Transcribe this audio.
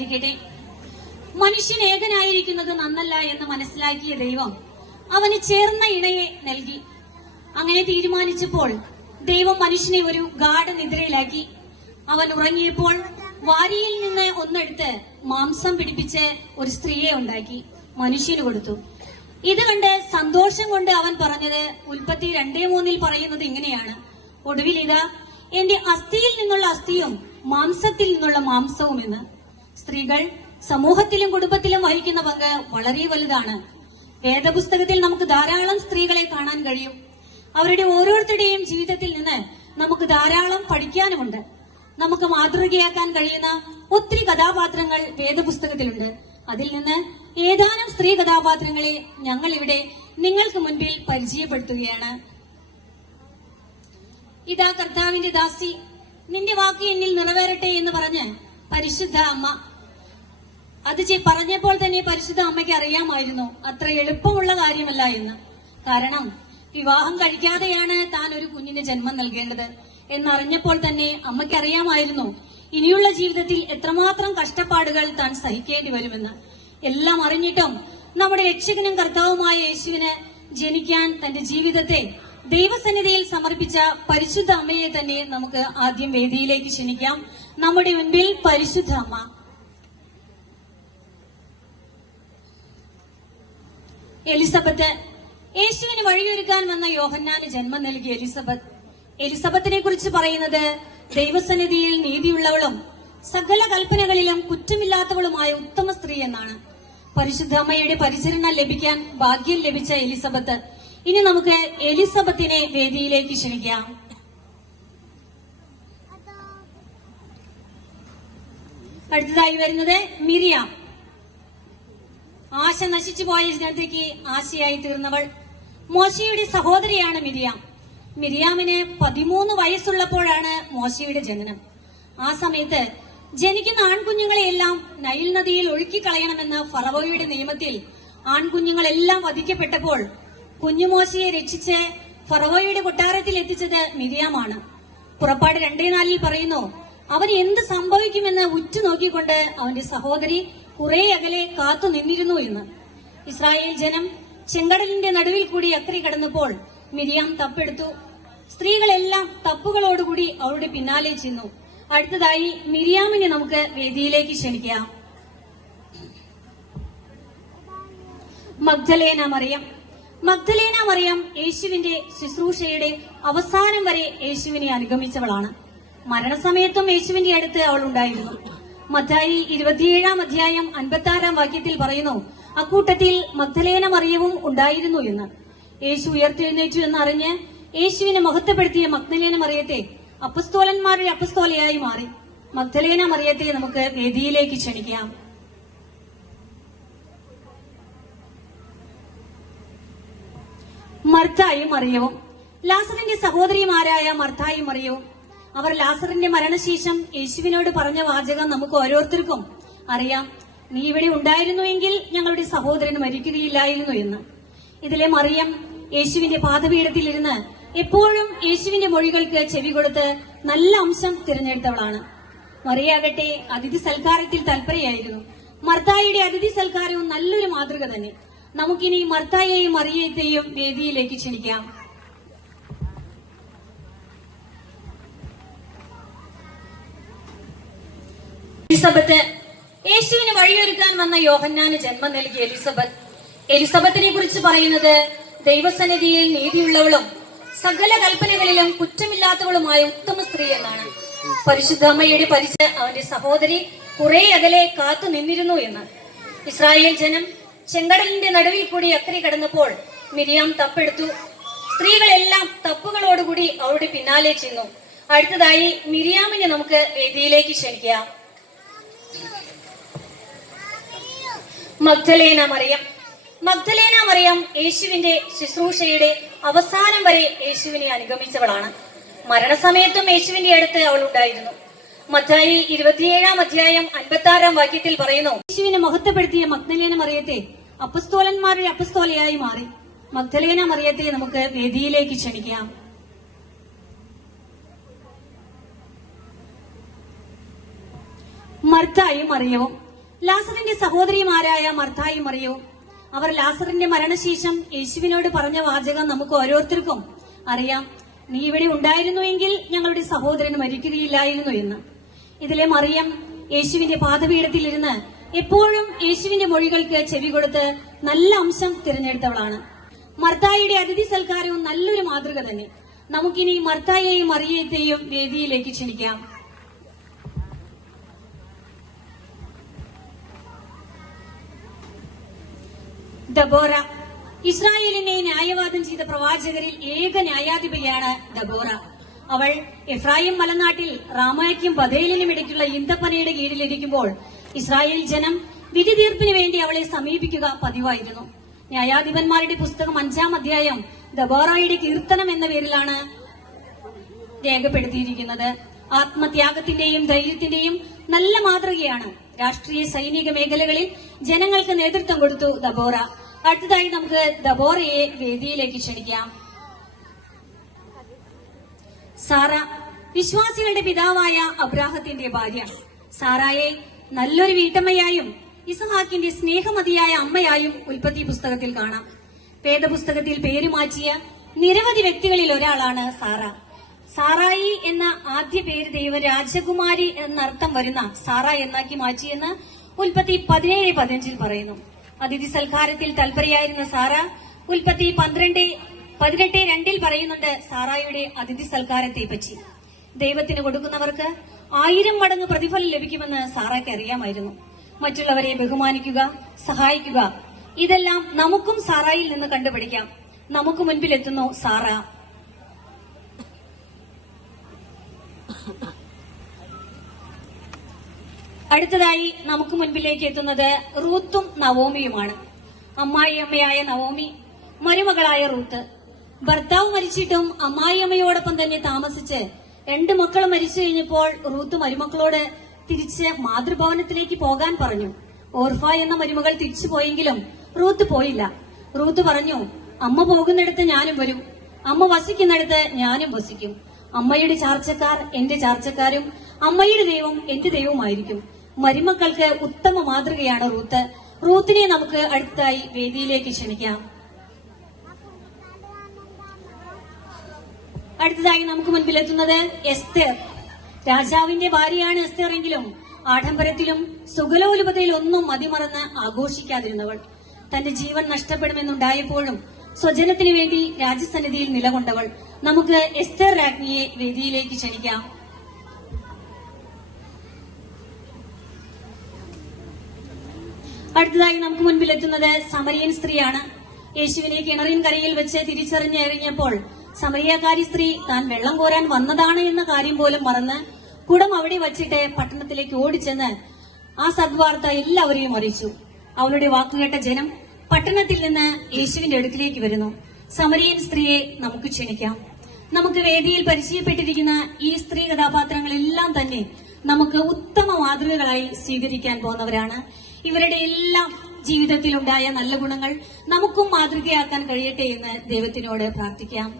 ഉണ്ടായിരിക്കട്ടെ. മനുഷ്യൻ ഏകനായിരിക്കുന്നത് നന്നല്ല എന്ന് മനസ്സിലാക്കിയ ദൈവം അവന് ചേർന്ന ഇണയെ നൽകി. അങ്ങനെ തീരുമാനിച്ചപ്പോൾ ദൈവം മനുഷ്യനെ ഒരു ഗാഢനിദ്രയിലാക്കി. അവൻ ഉറങ്ങിയപ്പോൾ വാരിയിൽ നിന്ന് ഒന്നെടുത്ത് മാംസം പിടിപ്പിച്ച് ഒരു സ്ത്രീയെ ഉണ്ടാക്കി മനുഷ്യന് കൊടുത്തു. ഇത് കണ്ട് സന്തോഷം കൊണ്ട് അവൻ പറഞ്ഞത് ഉൽപ്പത്തി 2:3 പറയുന്നത് ഇങ്ങനെയാണ്: ഒടുവിൽ ഇതാ എന്റെ അസ്ഥിയിൽ നിന്നുള്ള അസ്ഥിയും മാംസത്തിൽ നിന്നുള്ള മാംസവും എന്ന്. സ്ത്രീകൾ സമൂഹത്തിലും കുടുംബത്തിലും വഹിക്കുന്ന പങ്ക് വളരെ വലുതാണ്. വേദപുസ്തകത്തിൽ നമുക്ക് ധാരാളം സ്ത്രീകളെ കാണാൻ കഴിയും. അവരുടെ ഓരോരുത്തരുടെയും ജീവിതത്തിൽ നിന്ന് നമുക്ക് ധാരാളം പഠിക്കാനുമുണ്ട്. നമുക്ക് മാതൃകയാക്കാൻ കഴിയുന്ന ഒത്തിരി കഥാപാത്രങ്ങൾ വേദപുസ്തകത്തിലുണ്ട്. അതിൽ നിന്ന് ഏതാനും സ്ത്രീ കഥാപാത്രങ്ങളെ ഞങ്ങൾ ഇവിടെ നിങ്ങൾക്ക് മുൻപിൽ പരിചയപ്പെടുത്തുകയാണ്. ഇതാ കർത്താവിന്റെ ദാസി, നിന്റെ വാക്ക് എന്നിൽ നിറവേറട്ടെ എന്ന് പറഞ്ഞ് പരിശുദ്ധ അമ്മ. അത് പറഞ്ഞപ്പോൾ തന്നെ പരിശുദ്ധ അമ്മയ്ക്ക് അറിയാമായിരുന്നു അത്ര എളുപ്പമുള്ള കാര്യമല്ല എന്ന്. കാരണം വിവാഹം കഴിക്കാതെയാണ് താൻ ഒരു കുഞ്ഞിന് ജന്മം നൽകേണ്ടത് എന്നറിഞ്ഞപ്പോൾ തന്നെ അമ്മയ്ക്ക് അറിയാമായിരുന്നു ഇനിയുള്ള ജീവിതത്തിൽ എത്രമാത്രം കഷ്ടപ്പാടുകൾ താൻ സഹിക്കേണ്ടി വരുമെന്ന്. എല്ലാം അറിഞ്ഞിട്ടും നമ്മുടെ രക്ഷകനും കർത്താവുമായ യേശുവിന് ജനിക്കാൻ തന്റെ ജീവിതത്തെ ദൈവസന്നിധിയിൽ സമർപ്പിച്ച പരിശുദ്ധ അമ്മയെ തന്നെ നമുക്ക് ആദ്യം വേദിയിലേക്ക് ക്ഷണിക്കാം. നമ്മുടെ മുൻപിൽ പരിശുദ്ധ അമ്മ. എലിസബത്ത്, യേശുവിന് വഴിയൊരുക്കാൻ വന്ന യോഹന്നാന് ജന്മം നൽകിയ എലിസബത്ത്. എലിസബത്തിനെ കുറിച്ച് പറയുന്നത് ദൈവസന്നിധിയിൽ നീതിയുള്ളവളും സകല കൽപ്പനകളിലും കുറ്റമില്ലാത്തവളുമായ ഉത്തമ സ്ത്രീ എന്നാണ്. പരിശുദ്ധ അമ്മയുടെ പരിചരണം ലഭിക്കാൻ ഭാഗ്യം ലഭിച്ച എലിസബത്ത്. ഇനി നമുക്ക് എലിസബത്തിനെ വേദിയിലേക്ക് ക്ഷണിക്കാം. അടുത്തതായി വരുന്നത് മിരിയാം. ആശ നശിച്ചു പോയ ജനതയ്ക്ക് ആശയായി തീർന്നവൾ. മോശയുടെ സഹോദരിയാണ് മിരിയാം. മിരിയാമിന് 13 വയസ്സുള്ളപ്പോഴാണ് മോശയുടെ ജനനം. ആ സമയത്ത് ജനിക്കുന്ന ആൺകുഞ്ഞുങ്ങളെയെല്ലാം നൈൽ നദിയിൽ ഒഴുക്കിക്കളയണമെന്ന ഫറവോയുടെ നിയമത്തിൽ ആൺകുഞ്ഞുങ്ങളെല്ലാം വധിക്കപ്പെട്ടപ്പോൾ കുഞ്ഞുമോശയെ രക്ഷിച്ച് ഫറവോയുടെ കൊട്ടാരത്തിൽ എത്തിച്ചത് മിരിയാമാണ്. പുറപ്പാട് 2:4 പറയുന്നു, അവൻ എന്ത് സംഭവിക്കുമെന്ന് ഉറ്റുനോക്കിക്കൊണ്ട് അവന്റെ സഹോദരി കുറെ അകലെ കാത്തു നിന്നിരുന്നു എന്ന്. ഇസ്രായേൽ ജനം ചെങ്കടലിന്റെ നടുവിൽ കൂടി അക്കരെ കടന്നപ്പോൾ മിരിയാം തപ്പെടുത്തു. സ്ത്രീകളെല്ലാം തപ്പുകളോടുകൂടി അവരുടെ പിന്നാലെ ചെന്നു. അടുത്തതായി മിരിയാമിനെ നമുക്ക് വേദിയിലേക്ക് ക്ഷണിക്കാം. മഗ്ദലേന മറിയം. മഗ്ദലേന മറിയം യേശുവിന്റെ ശുശ്രൂഷയുടെ അവസാനം വരെ യേശുവിനെ അനുഗമിച്ചവളാണ്. മരണസമയത്തും യേശുവിന്റെ അടുത്ത് അവൾ ഉണ്ടായിരുന്നു. മത്തായി 27 56 വാക്യത്തിൽ പറയുന്നു, അക്കൂട്ടത്തിൽ മഗ്ദലേന മറിയവും ഉണ്ടായിരുന്നു എന്ന്. യേശു ഉയർത്തെഴുന്നേറ്റു എന്നറിഞ്ഞ് യേശുവിനെ മഹത്വപ്പെടുത്തിയ മഗ്ദലേന മറിയത്തെ അപ്പസ്തോലന്മാരുടെ അപ്പസ്തോലയായി മാറി. മഗ്ദലേന മറിയത്തെ നമുക്ക് വേദിയിലേക്ക് ക്ഷണിക്കാം. മർത്തായും മറിയവും. ലാസറിന്റെ സഹോദരിമാരായ മർത്തായും മറിയവും. അവർ ലാസറിന്റെ മരണശേഷം യേശുവിനോട് പറഞ്ഞ വാചകം നമുക്ക് ഓരോരുത്തർക്കും അറിയാം: നീ ഇവിടെ ഉണ്ടായിരുന്നുവെങ്കിൽ ഞങ്ങളുടെ സഹോദരൻ മരിക്കുകയില്ലായിരുന്നു എന്ന്. ഇതിലെ മറിയം യേശുവിന്റെ പാദപീഠത്തിലിരുന്ന് എപ്പോഴും യേശുവിന്റെ മൊഴികൾക്ക് ചെവി കൊടുത്ത് നല്ല അംശം തിരഞ്ഞെടുത്തവളാണ്. മറിയാകട്ടെ അതിഥി സൽക്കാരത്തിൽ തൽപരയായിരുന്നു. മർത്തായിയുടെ അതിഥി സൽക്കാരവും നല്ലൊരു മാതൃക തന്നെ. നമുക്കിനി മർത്തായെയും മറിയത്തെയും വേദിയിലേക്ക് ക്ഷണിക്കാം. എലിസബത്ത്, യേശുവിന് വഴിയൊരുക്കാൻ വന്ന യോഹന്നാന് ജന്മം നൽകിയ എലിസബത്ത്. എലിസബത്തിനെ കുറിച്ച് പറയുന്നത് ദൈവസന്നിധിയിൽ നീതിയുള്ളവളും സകല കൽപ്പനകളിലും കുറ്റമില്ലാത്തവളുമായ ഉത്തമ സ്ത്രീ എന്നാണ്. പരിശുദ്ധ അമ്മയുടെ പരിചയം അവന്റെ സഹോദരി കുറെ അകലെ കാത്തു നിന്നിരുന്നു എന്ന്. ഇസ്രായേൽ ജനം ചെങ്കടലിന്റെ നടുവിൽ കൂടി അക്കരെ കടന്നപ്പോൾ മിരിയാം തപ്പെടുത്തു. സ്ത്രീകളെല്ലാം തപ്പുകളോടുകൂടി അവരുടെ പിന്നാലെ ചെന്നു. അടുത്തതായി മിരിയാമിനെ നമുക്ക് വേദിയിലേക്ക് ക്ഷണിക്കാം. മഗ്ദലേന മറിയം. മഗ്ദലേന മറിയം യേശുവിന്റെ ശുശ്രൂഷയുടെ അവസാനം വരെ യേശുവിനെ അനുഗമിച്ചവളാണ്. മരണസമയത്തും യേശുവിന്റെ അടുത്ത് അവൾ ഉണ്ടായിരുന്നു. മത്തായി 27 56 വാക്യത്തിൽ പറയുന്നു, യേശുവിനെ മഹത്വപ്പെടുത്തിയ മഗ്ദലേന മറിയത്തെ അപ്പസ്തോലന്മാരുടെ അപ്പസ്തോലയായി മാറി. മഗ്ദലേന മറിയത്തെ നമുക്ക് വേദിയിലേക്ക് ക്ഷണിക്കാം. മർത്തായും മറിയവും. ലാസറിന്റെ സഹോദരിമാരായ മർത്തായും മറിയവും അവർ ലാസറിന്റെ മരണശേഷം യേശുവിനോട് പറഞ്ഞ വാചകം നമുക്ക് ഓരോരുത്തർക്കും അറിയാം. നീ ഇവിടെ ഉണ്ടായിരുന്നുവെങ്കിൽ ഞങ്ങളുടെ സഹോദരൻ മരിക്കുകയില്ലായിരുന്നു എന്ന്. ഇതിലെ മറിയം യേശുവിന്റെ പാദപീഠത്തിലിരുന്ന് എപ്പോഴും യേശുവിന്റെ മൊഴികൾക്ക് ചെവി കൊടുത്ത് നല്ല അംശം തിരഞ്ഞെടുത്തവളാണ്. മർത്തായിയുടെ അതിഥി സൽക്കാരവും നല്ലൊരു മാതൃക തന്നെ. നമുക്കിനി മർത്തായെയും മറിയത്തെയും വേദിയിലേക്ക് ക്ഷണിക്കാം. ദബോറ ഇസ്രായേലിനെ ന്യായവാദം ചെയ്ത പ്രവാചകരിൽ ഏക ന്യായാധിപതിയാണ് ദബോറ. അവൾ എഫ്രായിം മലനാട്ടിൽ റാമായ്ക്കും ബഥേലിനും ഇടയ്ക്കുള്ള ഈന്തപ്പനയുടെ കീഴിലിരിക്കുമ്പോൾ ഇസ്രായേൽ ജനം വിധി തീർപ്പിന് വേണ്ടി അവളെ സമീപിക്കുക പതിവായിരുന്നു. ന്യായാധിപന്മാരുടെ പുസ്തകം 5-ാം അധ്യായം ദബോറയുടെ കീർത്തനം എന്ന പേരിലാണ് രേഖപ്പെടുത്തിയിരിക്കുന്നത്. ആത്മത്യാഗത്തിന്റെയും ധൈര്യത്തിന്റെയും നല്ല മാതൃകയാണ്. രാഷ്ട്രീയ സൈനിക മേഖലകളിൽ ജനങ്ങൾക്ക് നേതൃത്വം കൊടുത്തു ദബോറ. അടുത്തതായി നമുക്ക് ദബോറയെ വേദിയിലേക്ക് ക്ഷണിക്കാം. സാറ വിശ്വാസികളുടെ പിതാവായ അബ്രാഹത്തിന്റെ ഭാര്യ. സാറായെ നല്ലൊരു വീട്ടമ്മയായും ഇസഹാക്കിന്റെ സ്നേഹമതിയായ അമ്മയായും ഉൽപ്പത്തി പുസ്തകത്തിൽ കാണാം. വേദപുസ്തകത്തിൽ പേരുമാറ്റിയ നിരവധി വ്യക്തികളിൽ ഒരാളാണ് സാറ. സാറായി എന്ന ആദ്യ പേര് ദൈവം രാജകുമാരി എന്നർത്ഥം വരുന്ന സാറ എന്നാക്കി മാറ്റിയെന്ന് ഉൽപ്പത്തി 17:15 പറയുന്നു. അതിഥി സൽക്കാരത്തിൽ തൽപരയായിരുന്ന സാറ ഉൽപ്പത്തി 18:2 പറയുന്നുണ്ട് സാറായുടെ അതിഥി സൽക്കാരത്തെ പറ്റി. ദൈവത്തിന് കൊടുക്കുന്നവർക്ക് 1000 മടങ്ങ് പ്രതിഫലം ലഭിക്കുമെന്ന് സാറയ്ക്ക് അറിയാമായിരുന്നു. മറ്റുള്ളവരെ ബഹുമാനിക്കുക, സഹായിക്കുക, ഇതെല്ലാം നമുക്കും സാറായിൽ നിന്ന് കണ്ടുപിടിക്കാം. നമുക്ക് മുൻപിലെത്തുന്നു സാറ. അടുത്തതായി നമുക്ക് മുൻപിലേക്ക് എത്തുന്നത് റൂത്തും നവോമിയുമാണ്. അമ്മായിയമ്മയായ നവോമി, മരുമകളായ റൂത്ത്. ഭർത്താവ് മരിച്ചിട്ടും അമ്മായിയമ്മയോടൊപ്പം തന്നെ താമസിച്ച് 2 മക്കൾ മരിച്ചു കഴിഞ്ഞപ്പോൾ റൂത്ത് മരുമക്കളോട് തിരിച്ച് മാതൃഭവനത്തിലേക്ക് പോകാൻ പറഞ്ഞു. ഓർഫ എന്ന മരുമകൾ തിരിച്ചു പോയെങ്കിലും റൂത്ത് പോയില്ല. റൂത്ത് പറഞ്ഞു, അമ്മ പോകുന്നിടത്ത് ഞാനും വരും, അമ്മ വസിക്കുന്നിടത്ത് ഞാനും വസിക്കും. അമ്മയുടെ ചാർച്ചക്കാർ എന്റെ ചാർച്ചക്കാരും അമ്മയുടെ ദൈവം എന്റെ ദൈവമായിരിക്കും. മരുമക്കൾക്ക് ഉത്തമ മാതൃകയാണ് റൂത്ത്. റൂത്തിനെ നമുക്ക് അടുത്തായി വേദിയിലേക്ക് ക്ഷണിക്കാം. അടുത്തതായി നമുക്ക് മുൻപിലെത്തുന്നത് എസ്തേർ. രാജാവിന്റെ ഭാര്യയാണ് എസ്തേർ എങ്കിലും ആഡംബരത്തിലും സുഖലോലുപതയിലും ഒന്നും മതിമറന്ന് ആഘോഷിക്കാതിരുന്നവൾ. തന്റെ ജീവൻ നഷ്ടപ്പെടുമെന്നുണ്ടായപ്പോഴും സ്വജനത്തിനു വേണ്ടി രാജസന്നിധിയിൽ നിലകൊണ്ടവൾ. നമുക്ക് എസ്തേർ രാജ്ഞിയെ വേദിയിലേക്ക് ക്ഷണിക്കാം. അടുത്തതായി നമുക്ക് മുൻപിലെത്തുന്നത് സമരിയൻ സ്ത്രീയാണ്. യേശുവിനെ കിണറിൻ കരയിൽ വെച്ച് തിരിച്ചറിഞ്ഞെറിഞ്ഞപ്പോൾ സമരിയക്കാരി സ്ത്രീ താൻ വെള്ളം കോരാൻ വന്നതാണ് എന്ന കാര്യം പോലും മറന്ന് കുടം അവിടെ വച്ചിട്ട് പട്ടണത്തിലേക്ക് ഓടിച്ചെന്ന് ആ സദ്വാർത്ത എല്ലാവരെയും അറിയിച്ചു. അവളുടെ വാക്കുകേട്ട ജനം പട്ടണത്തിൽ നിന്ന് യേശുവിന്റെ അടുക്കിലേക്ക് വരുന്നു. സമരിയൻ സ്ത്രീയെ നമുക്ക് ക്ഷണിക്കാം. നമുക്ക് വേദിയിൽ പരിചയപ്പെട്ടിരിക്കുന്ന ഈ സ്ത്രീ കഥാപാത്രങ്ങളെല്ലാം തന്നെ നമുക്ക് ഉത്തമ മാതൃകകളായി സ്വീകരിക്കാൻ പോകുന്നവരാണ്. ഇവരുടെ എല്ലാം ജീവിതത്തിലുണ്ടായ നല്ല ഗുണങ്ങൾ നമുക്കും മാതൃകയാക്കാൻ കഴിയട്ടെ എന്ന് ദൈവത്തിനോട് പ്രാർത്ഥിക്കാം.